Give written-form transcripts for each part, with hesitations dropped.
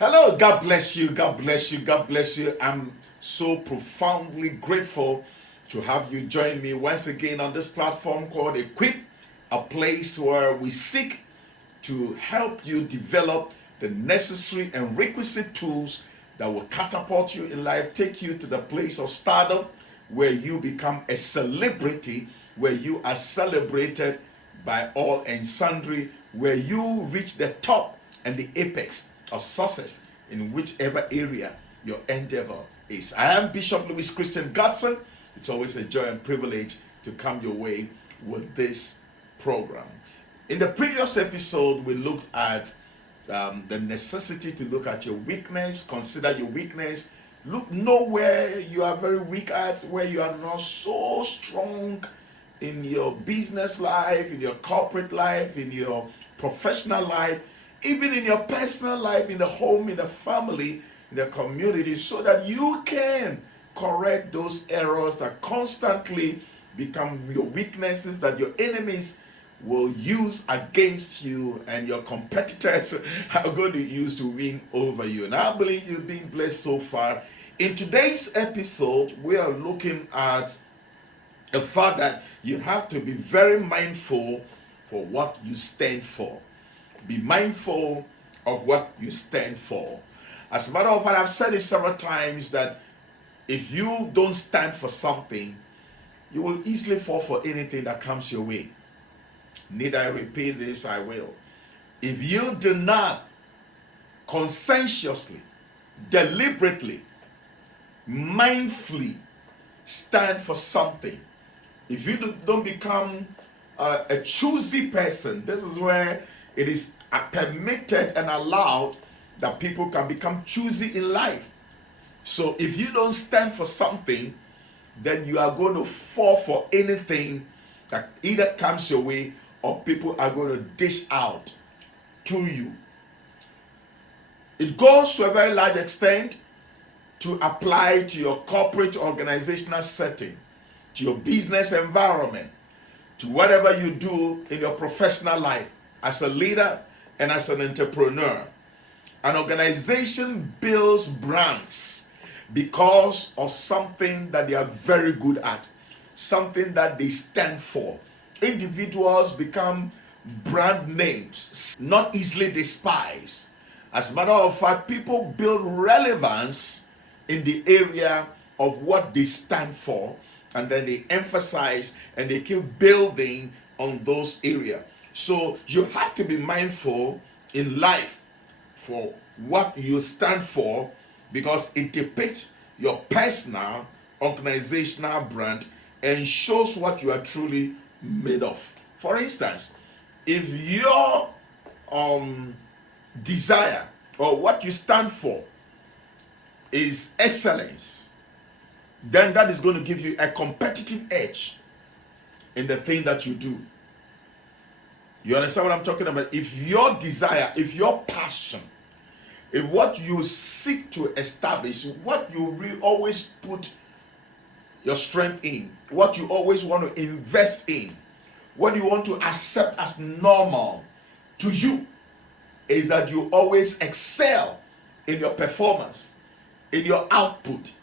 Hello, God bless you, God bless you, God bless you. I'm so profoundly grateful to have you join me once again on this platform called Equipp, a place where we seek to help you develop the necessary and requisite tools that will catapult you in life, take you to the place of stardom where you become a celebrity, where you are celebrated by all and sundry, where you reach the top and the apex of success in whichever area your endeavor is. I am Bishop Louis Christian Godson. It's always a joy and privilege to come your way with this program. In the previous episode, we looked at the necessity to look at your weakness, consider your weakness, know where you are very weak at, where you are not so strong in your business life, in your corporate life, in your professional life, even in your personal life, in the home, in the family, in the community, so that you can correct those errors that constantly become your weaknesses that your enemies will use against you and your competitors are going to use to win over you. And I believe you've been blessed so far. In today's episode, we are looking at the fact that you have to be very mindful for what you stand for. Be mindful of what you stand for. As a matter of fact, I've said it several times that if you don't stand for something, you will easily fall for anything that comes your way. Need I repeat this? I will. If you do not conscientiously, deliberately, mindfully stand for something, if you don't become a choosy person, this is where it is permitted and allowed that people can become choosy in life. So if you don't stand for something, then you are going to fall for anything that either comes your way or people are going to dish out to you. It goes to a very large extent to apply to your corporate organizational setting, to your business environment, to whatever you do in your professional life as a leader and as an entrepreneur. An organization builds brands because of something that they are very good at, something that they stand for. Individuals become brand names, not easily despised. As a matter of fact, people build relevance in the area of what they stand for, and then they emphasize and they keep building on those areas. So you have to be mindful in life for what you stand for, because it depicts your personal organizational brand and shows what you are truly made of. For instance, if your desire or what you stand for is excellence, then that is going to give you a competitive edge in the thing that you do. You understand what I'm talking about? If your desire, if your passion, if what you seek to establish, what you really always put your strength in, what you always want to invest in, what you want to accept as normal to you, is that you always excel in your performance, in your output,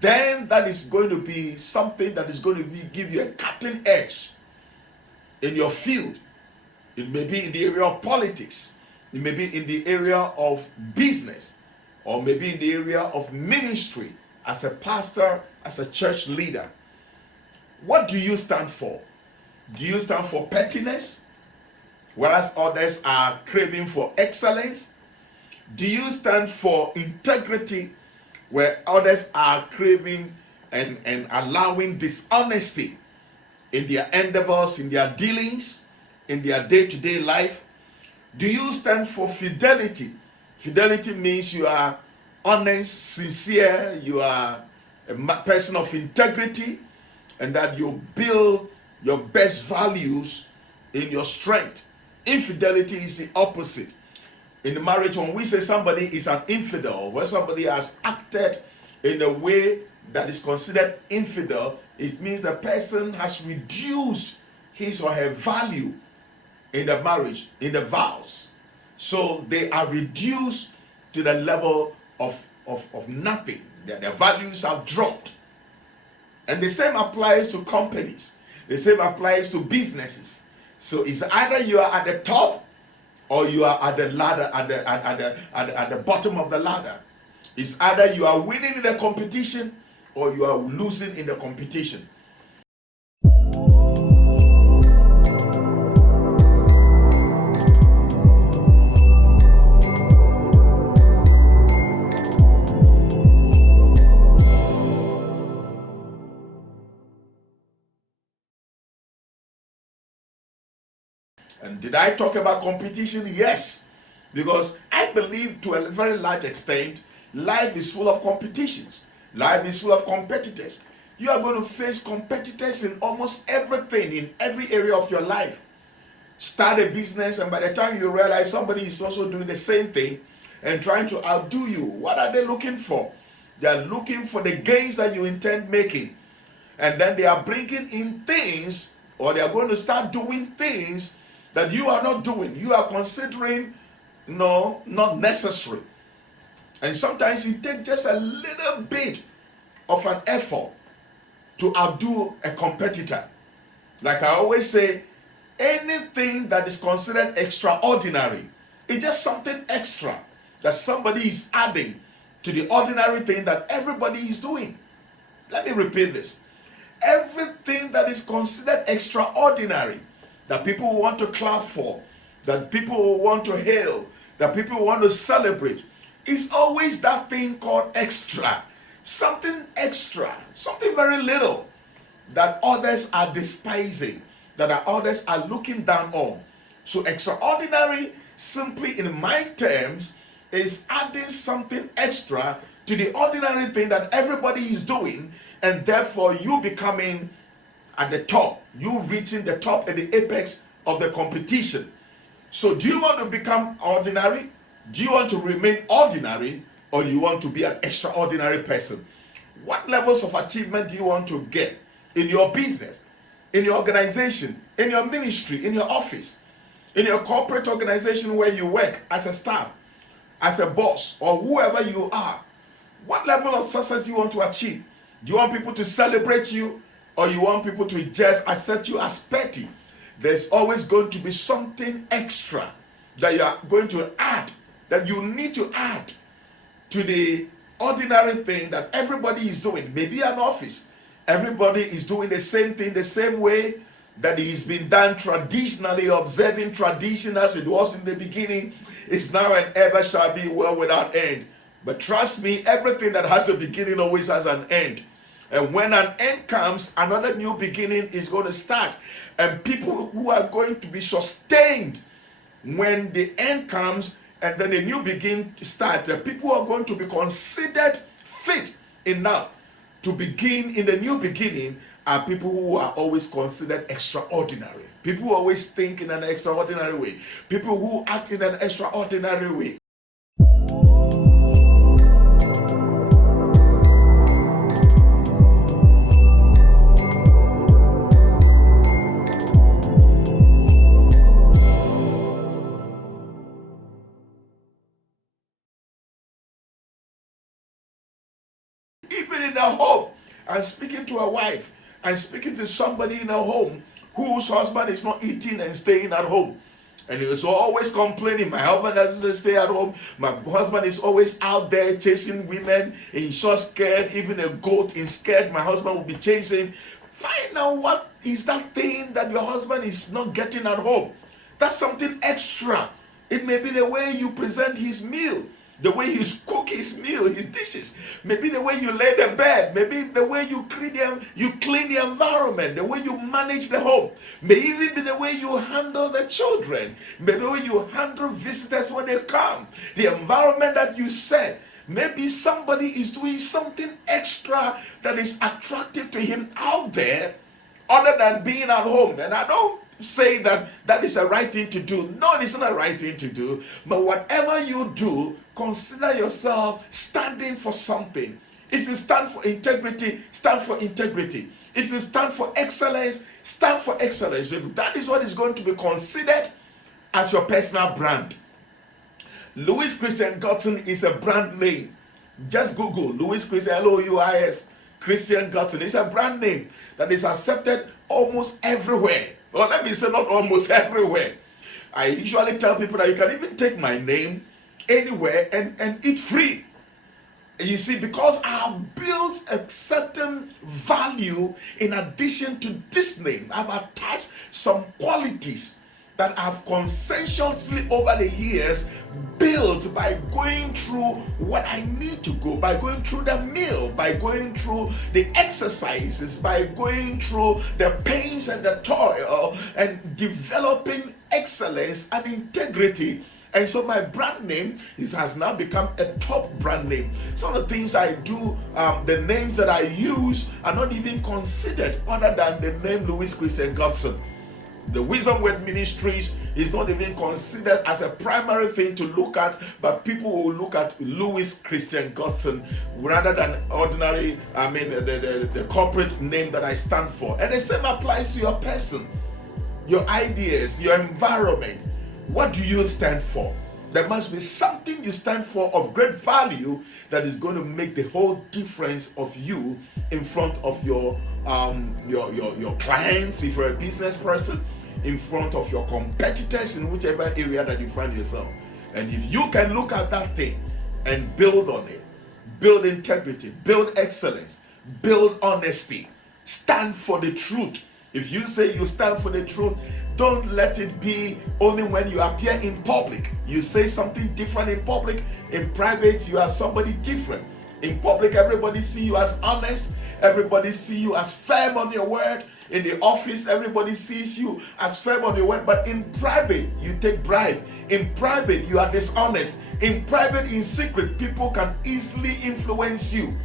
then that is going to be something that is going to give you a cutting edge in your field. It may be in the area of politics, it may be in the area of business, or maybe in the area of ministry as a pastor, as a church leader. What do you stand for? Do you stand for pettiness, whereas others are craving for excellence? Do you stand for integrity, where others are craving and allowing dishonesty in their endeavors, in their dealings, in their day-to-day life? Do you stand for fidelity? Fidelity means you are honest, sincere, you are a person of integrity, and that you build your best values in your strength. Infidelity is the opposite. In the marriage, when we say somebody is an infidel, when somebody has acted in a way that is considered infidel, it means the person has reduced his or her value in the marriage, in the vows. So they are reduced to the level of nothing. Their values have dropped. And the same applies to companies. The same applies to businesses. So it's either you are at the top or you are at the ladder, at the bottom of the ladder. It's either you are winning in the competition or you are losing in the competition. And did I talk about competition? Yes, because I believe to a very large extent, life is full of competitions. Life is full of competitors. You are going to face competitors in almost everything, in every area of your life. Start a business, and by the time you realize somebody is also doing the same thing and trying to outdo you, what are they looking for? They are looking for the gains that you intend making. And then they are bringing in things, or they are going to start doing things that you are not doing. You are considering not necessary. And sometimes it takes just a little bit of an effort to outdo a competitor. Like I always say, anything that is considered extraordinary is just something extra that somebody is adding to the ordinary thing that everybody is doing. Let me repeat this. Everything that is considered extraordinary, that people want to clap for, that people want to hail, that people want to celebrate, is always that thing called extra. Something extra, something very little that others are despising, that others are looking down on. So extraordinary, simply in my terms, is adding something extra to the ordinary thing that everybody is doing, and therefore you becoming at the top, you reaching the top and the apex of the competition. So do you want to become ordinary? Do you want to remain ordinary, or do you want to be an extraordinary person? What levels of achievement do you want to get in your business, in your organization, in your ministry, in your office, in your corporate organization where you work as a staff, as a boss, or whoever you are? What level of success do you want to achieve? Do you want people to celebrate you, or you want people to just accept you as petty? There's always going to be something extra that you are going to add, that you need to add to the ordinary thing that everybody is doing. Maybe an office, everybody is doing the same thing the same way that it's been done traditionally, observing tradition as it was in the beginning, is now and ever shall be, world without end. But trust me, everything that has a beginning always has an end. And when an end comes, another new beginning is going to start. And people who are going to be sustained when the end comes and then a new beginning starts, the people who are going to be considered fit enough to begin in the new beginning are people who are always considered extraordinary. People who always think in an extraordinary way. People who act in an extraordinary way. Even in a home, and speaking to a wife, and speaking to somebody in a home whose husband is not eating and staying at home. And he was always complaining, my husband doesn't stay at home, my husband is always out there chasing women in short skirt, even a goat in skirt, my husband will be chasing. Find out what is that thing that your husband is not getting at home. That's something extra. It may be the way you present his meal, the way you cook his meal, his dishes, maybe the way you lay the bed, maybe the way you clean the environment, the way you manage the home, may even be the way you handle the children, maybe the way you handle visitors when they come, the environment that you set. Maybe somebody is doing something extra that is attractive to him out there other than being at home. And I don't say that that is a right thing to do. No, it's not a right thing to do. But whatever you do, consider yourself standing for something. If you stand for integrity, stand for integrity. If you stand for excellence, stand for excellence. That is what is going to be considered as your personal brand. Louis Christian Godson is a brand name. Just Google Louis Christian, Louis Christian Godson. It's a brand name that is accepted almost everywhere. Well, let me say not almost everywhere. I usually tell people that you can even take my name anywhere and eat free. You see, because I have built a certain value in addition to this name, I've attached some qualities that I've conscientiously over the years built by going through what I need to go, by going through the meal, by going through the exercises, by going through the pains and the toil, and developing excellence and integrity. And so my brand name has now become a top brand name. Some of the things I do, the names that I use are not even considered other than the name Louis Christian Godson. The Wisdom Word Ministries is not even considered as a primary thing to look at, but people will look at Louis Christian Godson rather than ordinary, the corporate name that I stand for. And the same applies to your person, your ideas, your environment. What do you stand for? There must be something you stand for of great value that is going to make the whole difference of you in front of your clients, if you're a business person, in front of your competitors in whichever area that you find yourself. And if you can look at that thing and build on it, build integrity, build excellence, build honesty, stand for the truth. If you say you stand for the truth, don't let it be only when you appear in public. You say something different in public. In private, you are somebody different. In public, everybody see you as honest. Everybody see you as firm on your word. In the office, everybody sees you as firm on your word. But in private, you take bribe. In private, you are dishonest. In private, in secret, people can easily influence you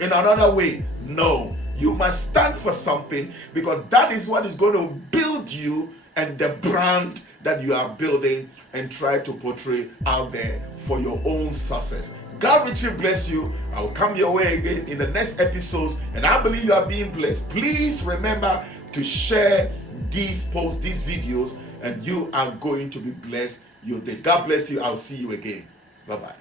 in another way. No, you must stand for something, because that is what is going to build you and the brand that you are building and try to portray out there for your own success. God richly bless you. I will come your way again in the next episodes, and I believe you are being blessed. Please remember to share these posts, these videos, and you are going to be blessed. God bless you. I'll see you again. Bye-bye.